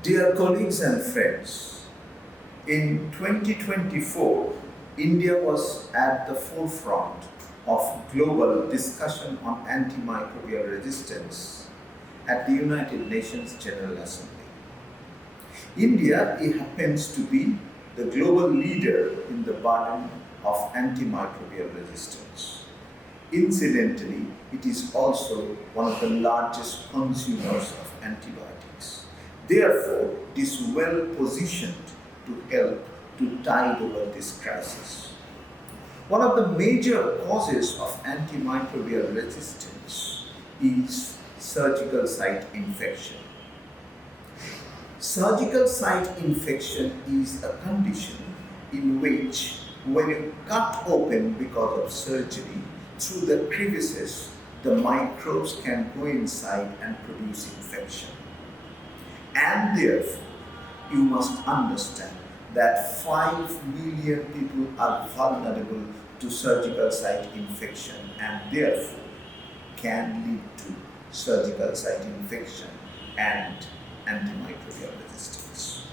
Dear colleagues and friends, in 2024, India was at the forefront of global discussion on antimicrobial resistance at the United Nations General Assembly. India happens to be the global leader in the burden of antimicrobial resistance. Incidentally, it is also one of the largest consumers of antibiotics. Therefore, it is well positioned to help to tide over this crisis. One of the major causes of antimicrobial resistance is surgical site infection. Surgical site infection is a condition in which, when you cut open because of surgery, through the crevices, the microbes can go inside and produce infection. And therefore, you must understand that 5 million people are vulnerable to surgical site infection and therefore can lead to surgical site infection and antimicrobial resistance.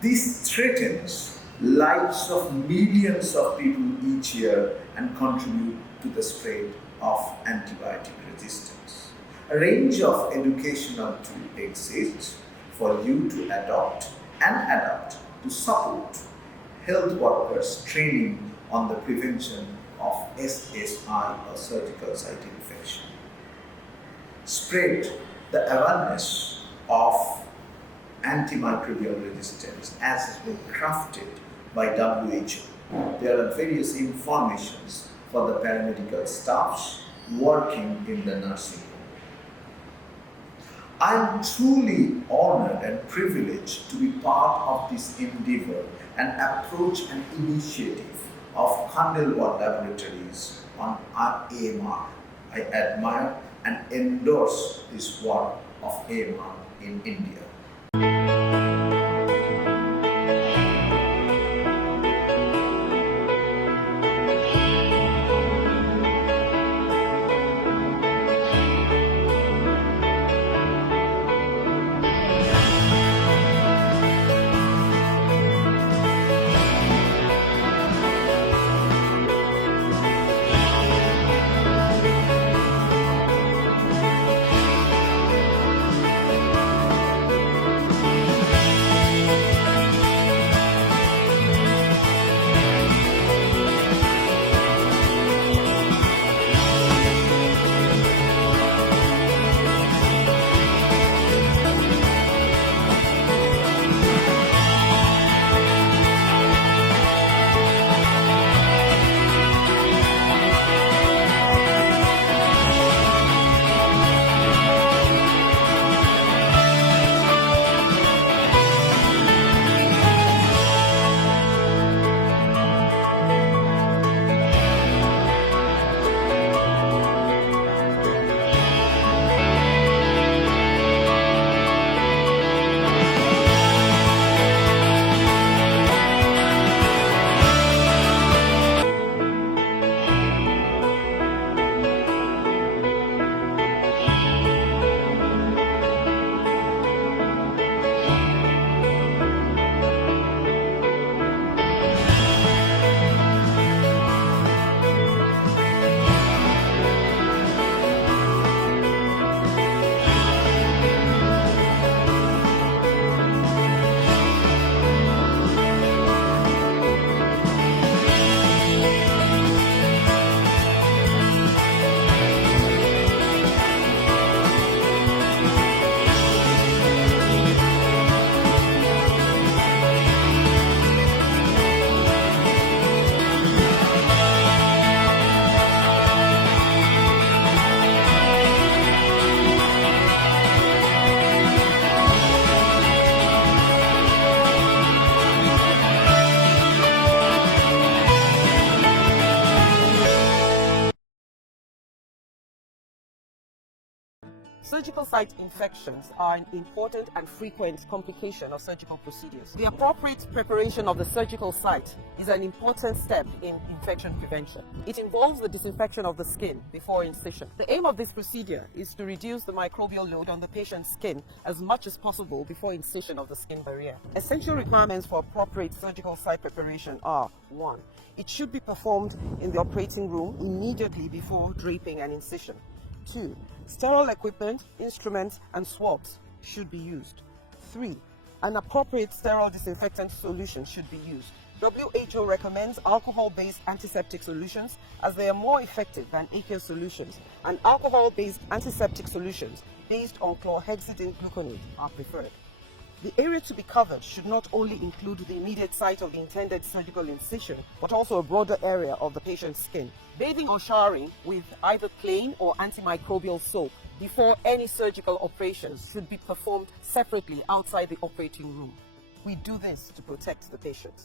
This threatens lives of millions of people each year and contribute to the spread of antibiotic resistance. A range of educational tools exist for you to adopt and adapt to support health workers training on the prevention of SSI or surgical site infection. Spread the awareness of antimicrobial resistance as has been crafted by WHO. There are various informations for the paramedical staffs working in the nursing home. I am truly honored and privileged to be part of this endeavor and approach an initiative of Khandelwal Laboratories on AMR. I admire and endorse this work of AMR in India. Surgical site infections are an important and frequent complication of surgical procedures. The appropriate preparation of the surgical site is an important step in infection prevention. It involves the disinfection of the skin before incision. The aim of this procedure is to reduce the microbial load on the patient's skin as much as possible before incision of the skin barrier. Essential requirements for appropriate surgical site preparation are: 1. It should be performed in the operating room immediately before draping and incision. 2. Sterile equipment, instruments, and swabs should be used. 3. An appropriate sterile disinfectant solution should be used. WHO recommends alcohol-based antiseptic solutions as they are more effective than aqueous solutions, and alcohol-based antiseptic solutions based on chlorhexidine gluconate are preferred. The area to be covered should not only include the immediate site of the intended surgical incision, but also a broader area of the patient's skin. Bathing or showering with either plain or antimicrobial soap before any surgical operations should be performed separately outside the operating room. We do this to protect the patients.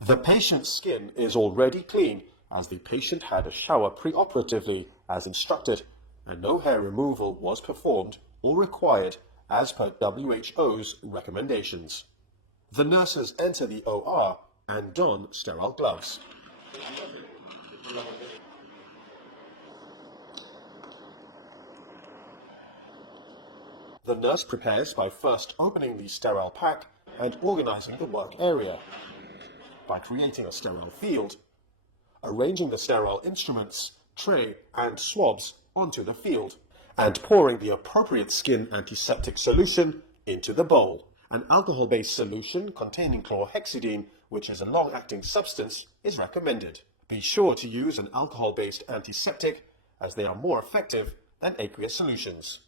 The patient's skin is already clean as the patient had a shower preoperatively as instructed, and no hair removal was performed or required as per WHO's recommendations. The nurses enter the OR and don sterile gloves. The nurse prepares by first opening the sterile pack and organizing the work area, by creating a sterile field, arranging the sterile instruments, tray, and swabs onto the field, and pouring the appropriate skin antiseptic solution into the bowl. An alcohol-based solution containing chlorhexidine, which is a long-acting substance, is recommended. Be sure to use an alcohol-based antiseptic as they are more effective than aqueous solutions.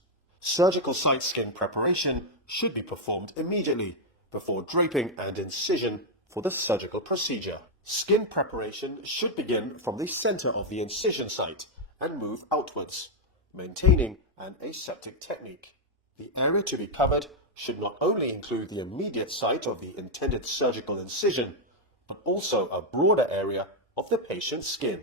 Surgical site skin preparation should be performed immediately before draping and incision for the surgical procedure. Skin preparation should begin from the center of the incision site and move outwards, maintaining an aseptic technique. The area to be covered should not only include the immediate site of the intended surgical incision, but also a broader area of the patient's skin.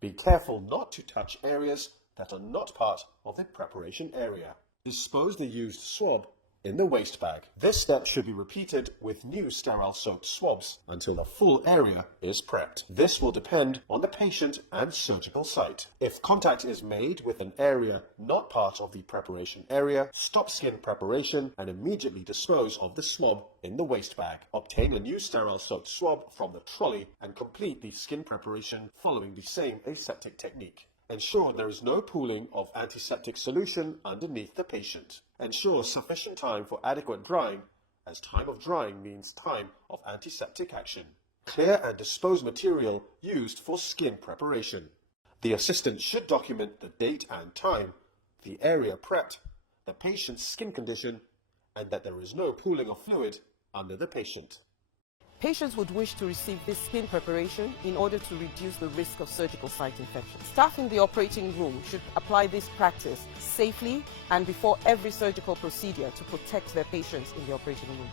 Be careful not to touch areas that are not part of the preparation area. Dispose the used swab in the waste bag. This step should be repeated with new sterile soaked swabs until the full area is prepped. This will depend on the patient and surgical site. If contact is made with an area not part of the preparation area, stop skin preparation and immediately dispose of the swab in the waste bag. Obtain a new sterile soaked swab from the trolley and complete the skin preparation following the same aseptic technique. Ensure there is no pooling of antiseptic solution underneath the patient. Ensure sufficient time for adequate drying, as time of drying means time of antiseptic action. Clear and dispose material used for skin preparation. The assistant should document the date and time, the area prepped, the patient's skin condition, and that there is no pooling of fluid under the patient. Patients would wish to receive this skin preparation in order to reduce the risk of surgical site infection. Staff in the operating room should apply this practice safely and before every surgical procedure to protect their patients in the operating room.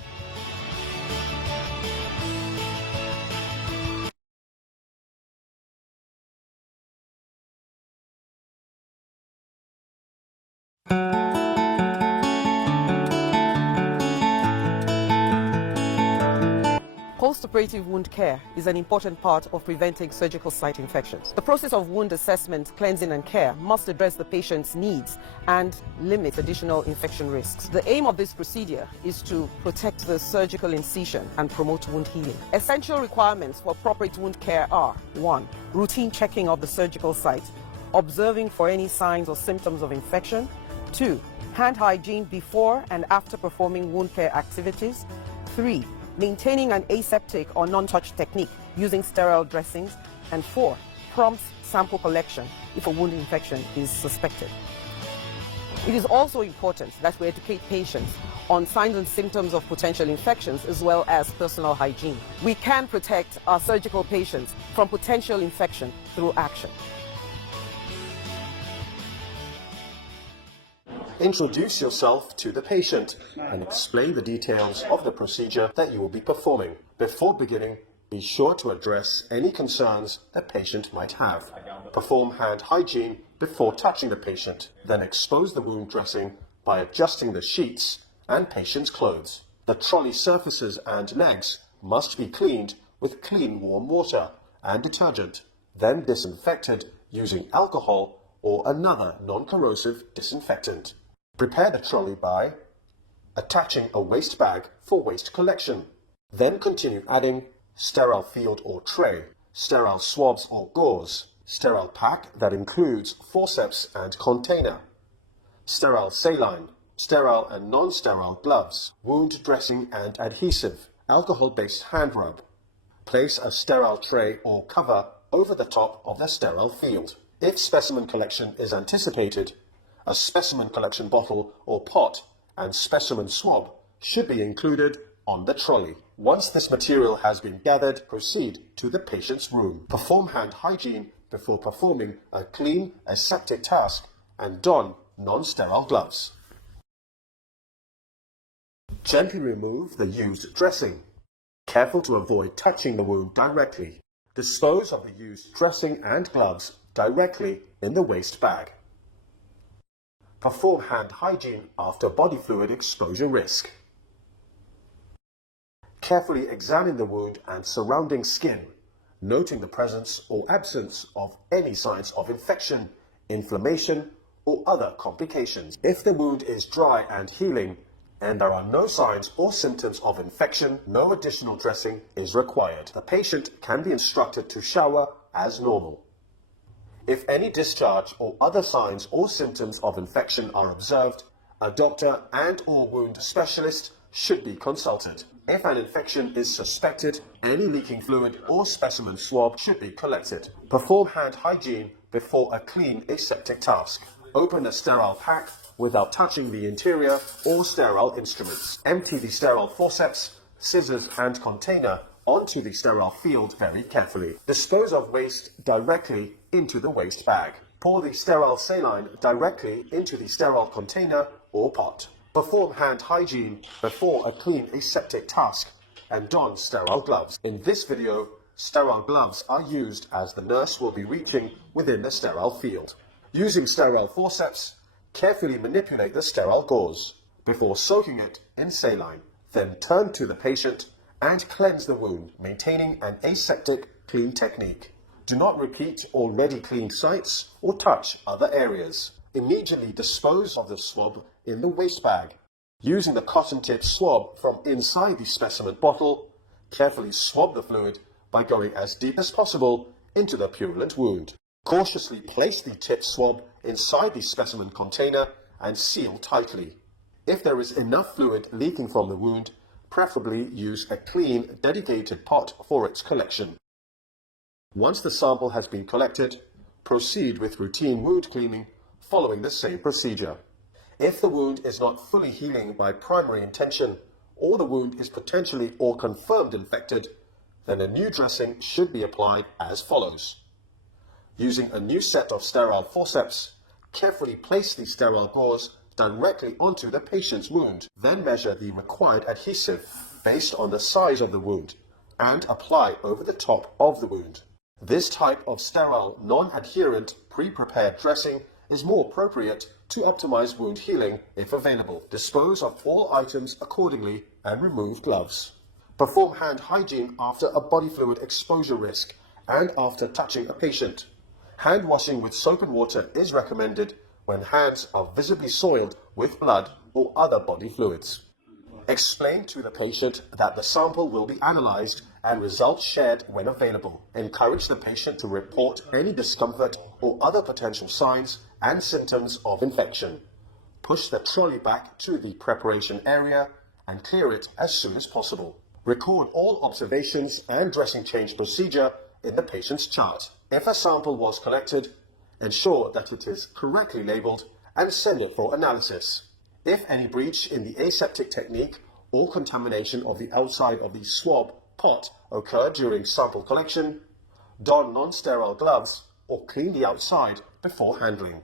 Post-operative wound care is an important part of preventing surgical site infections. The process of wound assessment, cleansing and care must address the patient's needs and limit additional infection risks. The aim of this procedure is to protect the surgical incision and promote wound healing. Essential requirements for appropriate wound care are: 1. Routine checking of the surgical site, observing for any signs or symptoms of infection. 2. Hand hygiene before and after performing wound care activities. 3. Maintaining an aseptic or non-touch technique using sterile dressings. And 4. Prompt sample collection if a wound infection is suspected. It is also important that we educate patients on signs and symptoms of potential infections as well as personal hygiene. We can protect our surgical patients from potential infection through action. Introduce yourself to the patient and explain the details of the procedure that you will be performing. Before beginning, be sure to address any concerns the patient might have. Perform hand hygiene before touching the patient, then expose the wound dressing by adjusting the sheets and patient's clothes. The trolley surfaces and legs must be cleaned with clean warm water and detergent, then disinfected using alcohol or another non-corrosive disinfectant. Prepare the trolley by attaching a waste bag for waste collection. Then continue adding sterile field or tray, sterile swabs or gauze, sterile pack that includes forceps and container, sterile saline, sterile and non-sterile gloves, wound dressing and adhesive, alcohol-based hand rub. Place a sterile tray or cover over the top of the sterile field. If specimen collection is anticipated, a specimen collection bottle or pot and specimen swab should be included on the trolley. Once this material has been gathered, proceed to the patient's room. Perform hand hygiene before performing a clean aseptic task and don non-sterile gloves. Gently remove the used dressing. Careful to avoid touching the wound directly. Dispose of the used dressing and gloves directly in the waste bag. Perform hand hygiene after body fluid exposure risk. Carefully examine the wound and surrounding skin, noting the presence or absence of any signs of infection, inflammation, or other complications. If the wound is dry and healing, and there are no signs or symptoms of infection, no additional dressing is required. The patient can be instructed to shower as normal. If any discharge or other signs or symptoms of infection are observed, a doctor and/or wound specialist should be consulted. If an infection is suspected, any leaking fluid or specimen swab should be collected. Perform hand hygiene before a clean aseptic task. Open a sterile pack without touching the interior or sterile instruments. Empty the sterile forceps, scissors and container onto the sterile field very carefully. Dispose of waste directly into the waste bag. Pour the sterile saline directly into the sterile container or pot. Perform hand hygiene before a clean aseptic task and don sterile gloves. In this video, sterile gloves are used as the nurse will be reaching within the sterile field. Using sterile forceps, carefully manipulate the sterile gauze before soaking it in saline. Then turn to the patient and cleanse the wound, maintaining an aseptic clean technique. Do not repeat already cleaned sites or touch other areas. Immediately dispose of the swab in the waste bag. Using the cotton tip swab from inside the specimen bottle, carefully swab the fluid by going as deep as possible into the purulent wound. Cautiously place the tip swab inside the specimen container and seal tightly. If there is enough fluid leaking from the wound, preferably use a clean, dedicated pot for its collection. Once the sample has been collected, proceed with routine wound cleaning following the same procedure. If the wound is not fully healing by primary intention, or the wound is potentially or confirmed infected, then a new dressing should be applied as follows. Using a new set of sterile forceps, carefully place the sterile gauze directly onto the patient's wound. Then measure the required adhesive based on the size of the wound and apply over the top of the wound. This type of sterile, non-adherent, pre-prepared dressing is more appropriate to optimize wound healing if available. Dispose of all items accordingly and remove gloves. Perform hand hygiene after a body fluid exposure risk and after touching a patient. Hand washing with soap and water is recommended when hands are visibly soiled with blood or other body fluids. Explain to the patient that the sample will be analyzed and results shared when available. Encourage the patient to report any discomfort or other potential signs and symptoms of infection. Push the trolley back to the preparation area and clear it as soon as possible. Record all observations and dressing change procedure in the patient's chart. If a sample was collected, ensure that it is correctly labeled and send it for analysis. If any breach in the aseptic technique or contamination of the outside of the swab pot occurred during sample collection, don non-sterile gloves or clean the outside before handling.